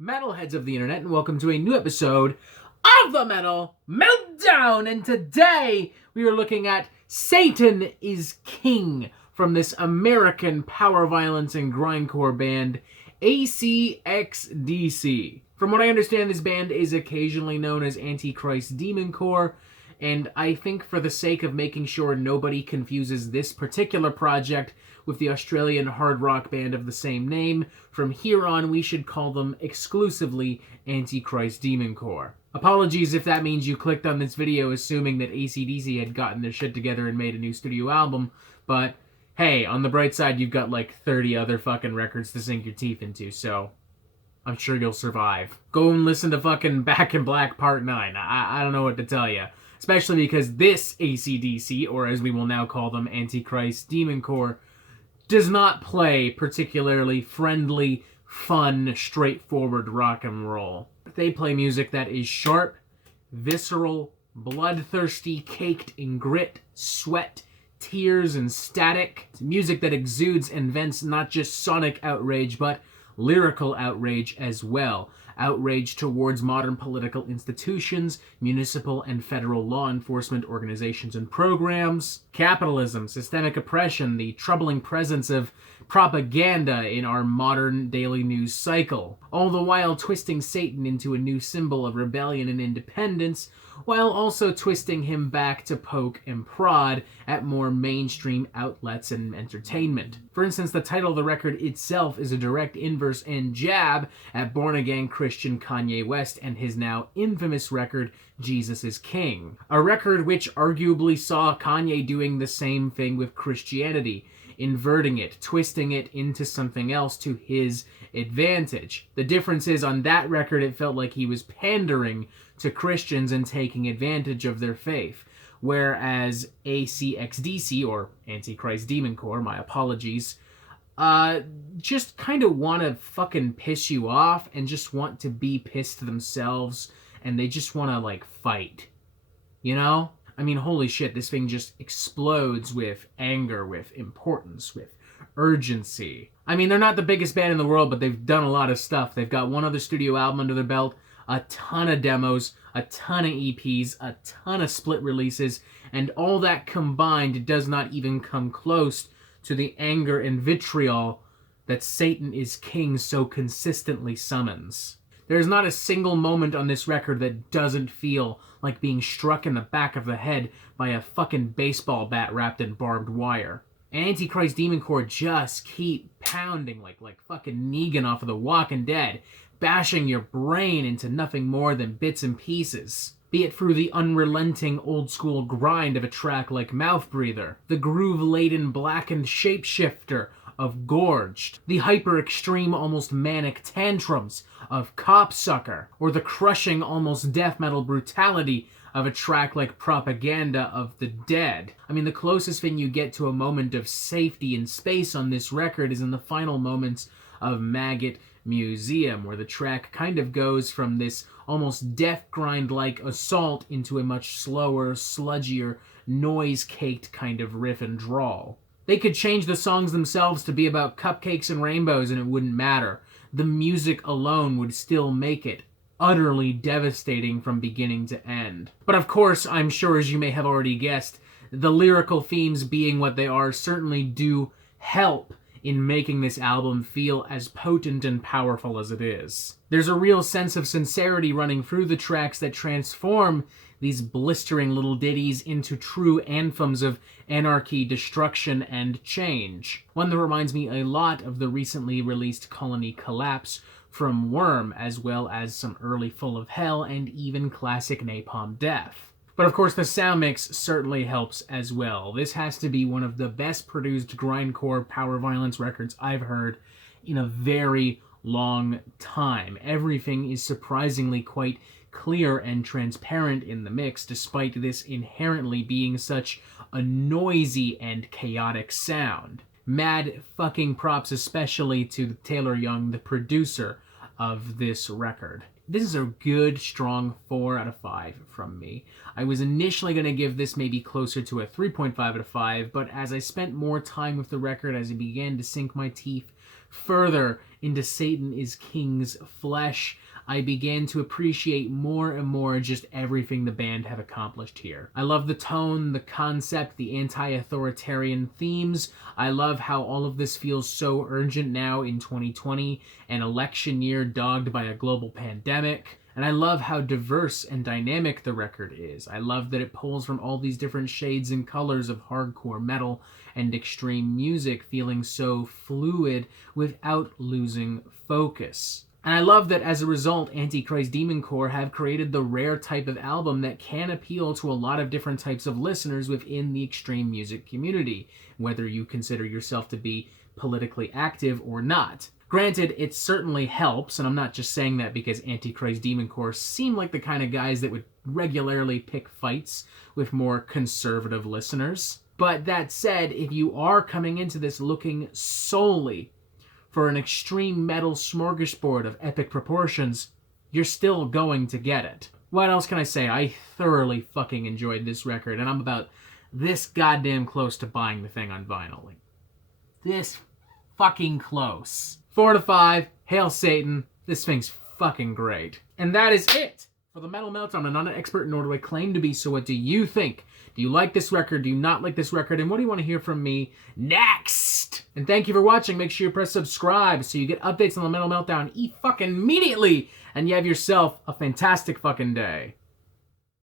Metalheads of the internet, and welcome to a new episode of the Metal Meltdown. And today we are looking at Satan is King from this American power violence and grindcore band ACxDC. From what I understand, this band is occasionally known as Antichrist Demoncore, and I think for the sake of making sure nobody confuses this particular project with the Australian hard rock band of the same name, from here on we should call them exclusively Antichrist Demoncore. Apologies if that means you clicked on this video assuming that ACDC had gotten their shit together and made a new studio album, but hey, on the bright side, you've got like 30 other fucking records to sink your teeth into, so I'm sure you'll survive. Go and listen to fucking Back in Black Part 9. I don't know what to tell you. Especially because this ACDC, or as we will now call them, Antichrist Demoncore, does not play particularly friendly, fun, straightforward rock and roll. They play music that is sharp, visceral, bloodthirsty, caked in grit, sweat, tears, and static. It's music that exudes and vents not just sonic outrage, but lyrical outrage as well. Outrage towards modern political institutions, municipal and federal law enforcement organizations and programs, capitalism, systemic oppression, the troubling presence of propaganda in our modern daily news cycle, all the while twisting Satan into a new symbol of rebellion and independence, while also twisting him back to poke and prod at more mainstream outlets and entertainment. For instance, the title of the record itself is a direct inverse and jab at born-again Christian Kanye West and his now infamous record, Jesus is King. A record which arguably saw Kanye doing the same thing with Christianity, inverting it, twisting it into something else to his advantage. The difference is, on that record, it felt like he was pandering to Christians and taking advantage of their faith, whereas ACxDC, or Antichrist Demoncore, my apologies, just kind of want to fucking piss you off and just want to be pissed themselves, and they just want to, like, fight. You know? I mean, holy shit, this thing just explodes with anger, with importance, with urgency. I mean, they're not the biggest band in the world, but they've done a lot of stuff. They've got one other studio album under their belt, a ton of demos, a ton of EPs, a ton of split releases, and all that combined does not even come close to the anger and vitriol that Satan is King so consistently summons. There's not a single moment on this record that doesn't feel like being struck in the back of the head by a fucking baseball bat wrapped in barbed wire. And Antichrist Demoncore just keep pounding like fucking Negan off of The Walking Dead, bashing your brain into nothing more than bits and pieces. Be it through the unrelenting old-school grind of a track like Mouth Breather, the groove-laden blackened shapeshifter of Gorged, the hyper-extreme, almost manic tantrums of Copsucker, or the crushing, almost death metal brutality of a track like Propaganda of the Dead. I mean, the closest thing you get to a moment of safety and space on this record is in the final moments of Maggot Museum, where the track kind of goes from this almost death grind-like assault into a much slower, sludgier, noise-caked kind of riff and drawl. They could change the songs themselves to be about cupcakes and rainbows and it wouldn't matter. The music alone would still make it utterly devastating from beginning to end. But of course, I'm sure as you may have already guessed, the lyrical themes being what they are certainly do help in making this album feel as potent and powerful as it is. There's a real sense of sincerity running through the tracks that transform these blistering little ditties into true anthems of anarchy, destruction, and change. One that reminds me a lot of the recently released Colony Collapse from Worm, as well as some early Full of Hell and even classic Napalm Death. But of course, the sound mix certainly helps as well. This has to be one of the best produced grindcore power violence records I've heard in a very long time. Everything is surprisingly quite clear and transparent in the mix, despite this inherently being such a noisy and chaotic sound. Mad fucking props especially to Taylor Young, the producer of this record. This is a good, strong 4 out of 5 from me. I was initially going to give this maybe closer to a 3.5 out of 5, but as I spent more time with the record, as I began to sink my teeth further into Satan is King's Flesh, I began to appreciate more and more just everything the band have accomplished here. I love the tone, the concept, the anti-authoritarian themes. I love how all of this feels so urgent now in 2020, an election year dogged by a global pandemic. And I love how diverse and dynamic the record is. I love that it pulls from all these different shades and colors of hardcore metal and extreme music, feeling so fluid without losing focus. And I love that as a result, Antichrist Demoncore have created the rare type of album that can appeal to a lot of different types of listeners within the extreme music community, whether you consider yourself to be politically active or not. Granted, it certainly helps, and I'm not just saying that because Antichrist Demoncore seem like the kind of guys that would regularly pick fights with more conservative listeners. But that said, if you are coming into this looking solely for an extreme metal smorgasbord of epic proportions, you're still going to get it. What else can I say? I thoroughly fucking enjoyed this record, and I'm about this goddamn close to buying the thing on vinyl. Like, this fucking close. 4 to 5, Hail Satan, this thing's fucking great. And that is it for the Metal Meltdown. I'm not an expert, nor do I claim to be, so what do you think? Do you like this record? Do you not like this record? And what do you want to hear from me next? And thank you for watching. Make sure you press subscribe so you get updates on the Metal Meltdown fucking immediately. And you have yourself a fantastic fucking day.